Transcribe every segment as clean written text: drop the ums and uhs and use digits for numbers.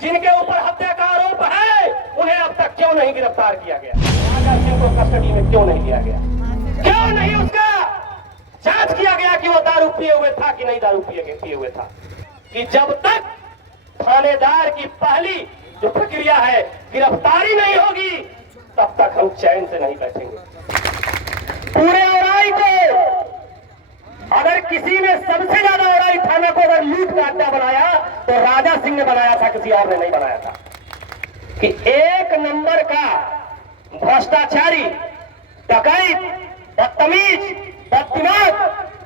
जिनके ऊपर हत्या का आरोप है उन्हें अब तक क्यों नहीं गिरफ्तार किया गया? राजा सिंह को कस्टडी में क्यों नहीं लिया गया? क्यों नहीं उसका जांच किया गया कि वो दारू पिए हुए था कि नहीं दारू पिए हुए था? कि जब तक थानेदार की पहली जो प्रक्रिया है गिरफ्तारी नहीं होगी तब तक हम चैन से नहीं बैठेंगे। पूरे औराई को अगर किसी ने सबसे ज्यादा औराई थाना को अगर लूट का अड्डा बनाया तो राजा सिंह ने बनाया था, किसी और ने नहीं बनाया था। कि एक नंबर का भ्रष्टाचारी, डकैत, बदतमीज, बददिमाग,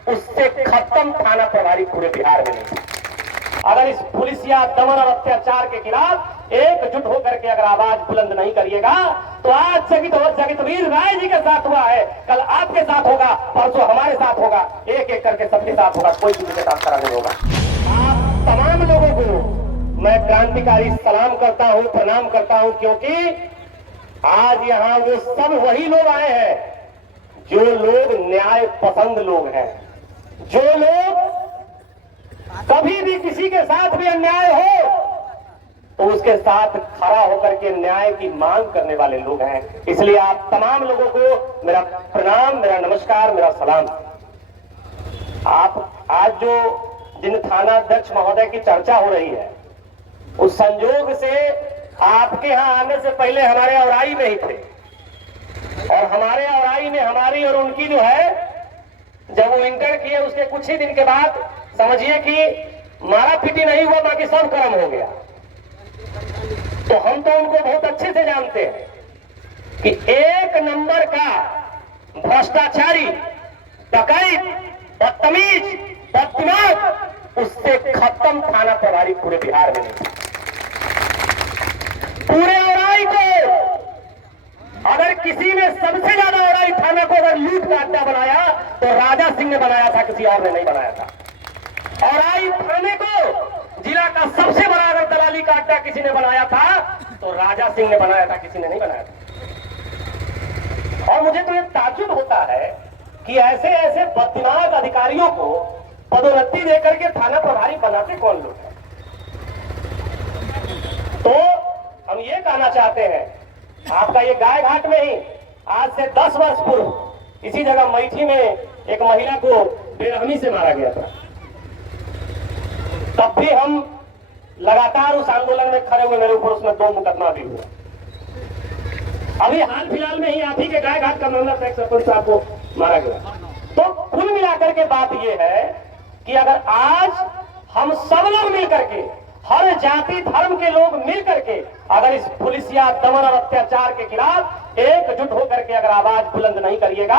उससे खत्म थाना प्रभारी पूरे बिहार में नहीं। अगर इस पुलिस या दमन और अत्याचार के खिलाफ एकजुट होकर के अगर आवाज बुलंद नहीं करिएगा तो आज जगतवीर राय जी के साथ हुआ है, कल आपके साथ होगा, परसों हमारे साथ होगा, एक एक करके सबके साथ होगा, कोई किसी के साथ खड़ा नहीं होगा। आप तमाम लोगों को मैं क्रांतिकारी सलाम करता हूं, प्रणाम करता हूं, क्योंकि आज यहाँ वो सब वही लोग आए हैं जो लोग न्याय पसंद लोग हैं, जो लोग कभी भी किसी के साथ भी अन्याय हो तो उसके साथ खड़ा होकर के न्याय की मांग करने वाले लोग हैं। इसलिए आप तमाम लोगों को मेरा प्रणाम, मेरा नमस्कार, मेरा सलाम। आप आज जो जिन थानाध्यक्ष महोदय की चर्चा हो रही है उस संजोग से आपके यहां आने से पहले हमारे औराई में ही थे, और हमारे औराई में हमारी और उनकी जो है जब वो इंटर किए उसके कुछ ही दिन के बाद समझिए कि मारा पीटी नहीं हुआ, बाकी सब कर्म हो गया। तो हम तो उनको बहुत अच्छे से जानते हैं कि एक नंबर का भ्रष्टाचारी, डकैत, बदतमीज, बददिमाग, उससे खत्म थाना प्रभारी पूरे बिहार में नहीं। पूरे औराई को अगर किसी ने सबसे ज्यादा औराई थाना को अगर लूट का अड्डा बनाया तो राजा सिंह ने बनाया था, किसी और ने नहीं बनाया था। औराई थाने को जिला का सबसे बड़ा अगर दलाली का अड्डा किसी ने बनाया था तो राजा सिंह ने बनाया था, किसी ने नहीं बनाया था। और मुझे तो ये ताज्जुब होता है कि ऐसे ऐसे बददिमाग अधिकारियों को पदोन्नति देकर के थाना प्रभारी बनाते कौन लोग हैं? तो हम ये कहना चाहते हैं, आपका ये गाय घाट में ही आज से 10 वर्ष पूर्व इसी जगह मैठी में एक महिला को बेरहमी से मारा गया था। तब भी हम लगातार उस आंदोलन में खड़े हुए, मेरे ऊपर उसमें 2 मुकदमा भी हुआ। अभी हाल फिलहाल में ही आप ही के गाय घाट का मामला सरपंच साहब को मारा गया। तो कुल मिलाकर के बात यह है कि अगर आज हम सब लोग मिलकर के, हर जाति धर्म के लोग मिलकर के अगर इस पुलिस या दमन और अत्याचार के खिलाफ एकजुट होकर के अगर आवाज बुलंद नहीं करिएगा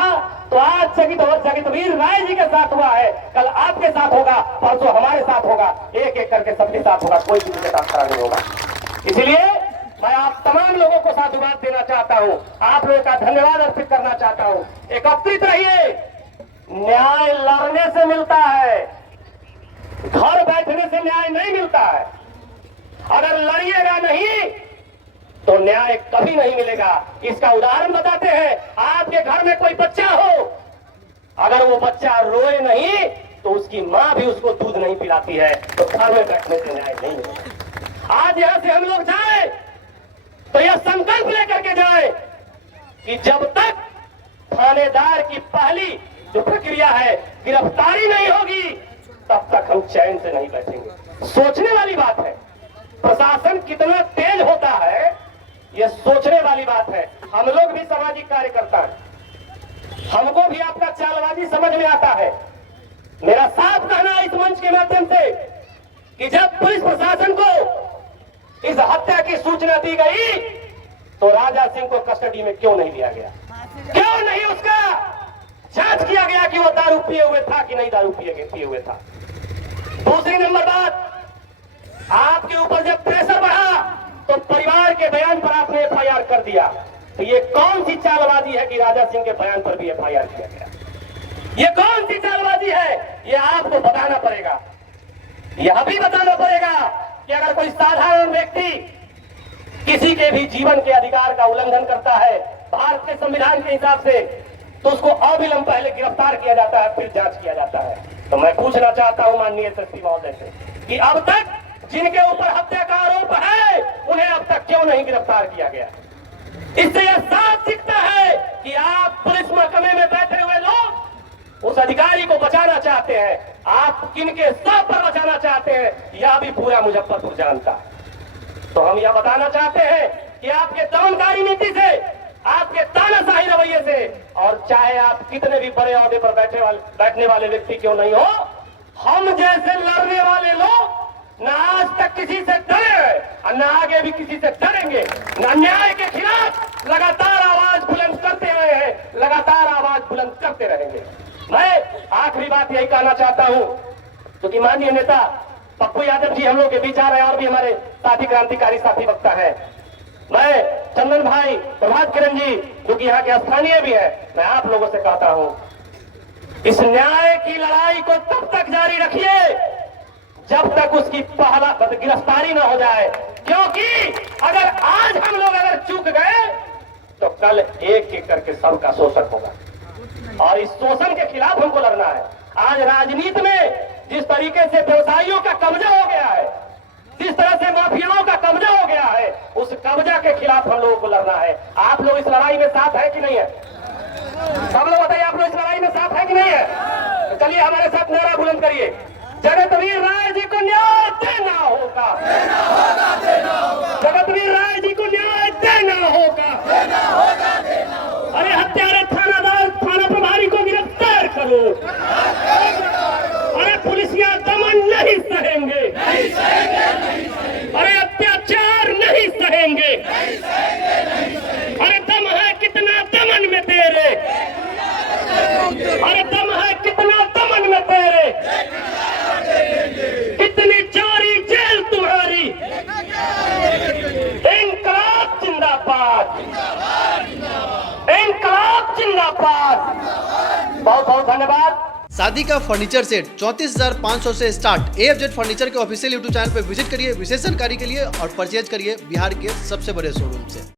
तो आज जगतवीर राय जी के साथ हुआ है, कल आपके साथ होगा, परसों हमारे साथ होगा, एक एक करके सबके साथ होगा, कोई किसी के साथ खड़ा नहीं होगा। इसलिए मैं आप तमाम लोगों को साधुवाद देना चाहता हूं, आप लोगों का धन्यवाद अर्पित करना चाहता हूं। एकत्रित रहिए, न्याय लड़ने से मिलता है, घर बैठने से न्याय नहीं मिलता है। अगर लड़िएगा नहीं तो न्याय कभी नहीं मिलेगा। इसका उदाहरण बताते हैं, आपके घर में कोई बच्चा हो, अगर वो बच्चा रोए नहीं तो उसकी माँ भी उसको दूध नहीं पिलाती है, तो घर में बैठने से न्याय नहीं मिलेगा। आज यहां से हम लोग जाए तो यह संकल्प लेकर के जाए कि जब तक थानेदार की पहली जो प्रक्रिया है गिरफ्तारी नहीं होगी तब तक हम चैन से नहीं बैठेंगे। सोचने वाली बात है, प्रशासन कितना तेज होता है यह सोचने वाली बात है। हम लोग भी सामाजिक कार्यकर्ता हैं, हमको भी आपका चालबाजी समझ में आता है। मेरा साफ कहना है इस मंच के माध्यम से कि जब पुलिस प्रशासन को इस हत्या की सूचना दी गई तो राजा सिंह को कस्टडी में क्यों नहीं लिया गया? क्यों नहीं उसका जांच किया गया कि वो दारू पिए हुए था कि नहीं दारू पिए हुए था? दूसरी नंबर बात, आपके ऊपर जब प्रेशर बढ़ा तो परिवार के बयान पर आपने एफआईआर कर दिया। तो ये कौन सी चालबाजी है कि राजा सिंह के बयान पर भी एफआईआर किया गया? ये कौन सी चालबाजी है? ये आपको बताना पड़ेगा। यह भी बताना पड़ेगा कि अगर कोई साधारण व्यक्ति किसी के भी जीवन के अधिकार का उल्लंघन करता है भारत के संविधान के हिसाब से तो उसको अविलंब पहले गिरफ्तार किया जाता है, फिर जांच किया जाता है। तो मैं पूछना चाहता हूं माननीय एसएसपी महोदय से कि अब तक जिनके ऊपर हत्या का आरोप है क्यों नहीं गिरफ्तार किया गया? इससे यह साफ दिखता है कि आप पुलिस महकमे में बैठे हुए लोग उस अधिकारी को बचाना चाहते हैं। आप किनके सर पर बचाना चाहते हैं यह भी पूरा मुजफ्फरपुर जानता है। तो हम यह बताना चाहते हैं कि आपके दमनकारी नीति से, आपके तानाशाही रवैये से, और चाहे आप कितने भी बड़े ओहदे पर बैठने वाले व्यक्ति क्यों नहीं हो, हम जैसे लड़ने वाले लोग न आज तक किसी से डरे हैं और न आगे भी किसी से डरेंगे। न अन्याय के खिलाफ लगातार आवाज बुलंद करते रहे हैं, लगातार आवाज बुलंद करते रहेंगे। मैं आखिरी बात यही कहना चाहता हूं, क्योंकि माननीय नेता पप्पू यादव जी हम लोग के बीच आ रहे हैं और भी हमारे साथी क्रांतिकारी साथी वक्ता है। मैं चंदन भाई, प्रभात किरण जी जो कि यहाँ के स्थानीय भी है, मैं आप लोगों से कहता हूं, इस न्याय की लड़ाई को तब तक जारी रखिए जब तक उसकी पहला गिरफ्तारी न हो जाए, क्योंकि अगर आज हम लोग अगर चूक गए तो कल एक एक करके सबका शोषण होगा और इस शोषण के खिलाफ हमको लड़ना है। आज राजनीति में जिस तरीके से व्यवसायियों का कब्जा हो गया है, जिस तरह से माफियाओं का कब्जा हो गया है, उस कब्जा के खिलाफ हम लोगों को लड़ना है। आप लोग इस लड़ाई में साथ है कि नहीं है? सब लोग बताइए, आप लोग इस लड़ाई में साथ है कि नहीं है? तो चलिए हमारे साथ नारा बुलंद करिए, जगतवीर राय जी को न्याय देना होगा, जगतवीर राय जी को न्याय देना होगा। अरे हत्यारे थानादार, थाना प्रभारी को गिरफ्तार करो। अरे पुलिसिया दमन नहीं सहेंगे, अरे अत्याचार नहीं सहेंगे। अरे दम है कितना दमन में तेरे, अरे दम है कितना दमन में तेरे, कितनी चोरी जेल तुम्हारी। इंकलाब जिंदाबाद, इंकलाब जिंदाबाद। बहुत बहुत धन्यवाद। शादी का फर्नीचर सेट 34,500 से स्टार्ट। AFZ फर्नीचर के ऑफिशियल YouTube चैनल पर विजिट करिए विशेष जानकारी के लिए और परचेज करिए बिहार के सबसे बड़े शोरूम से।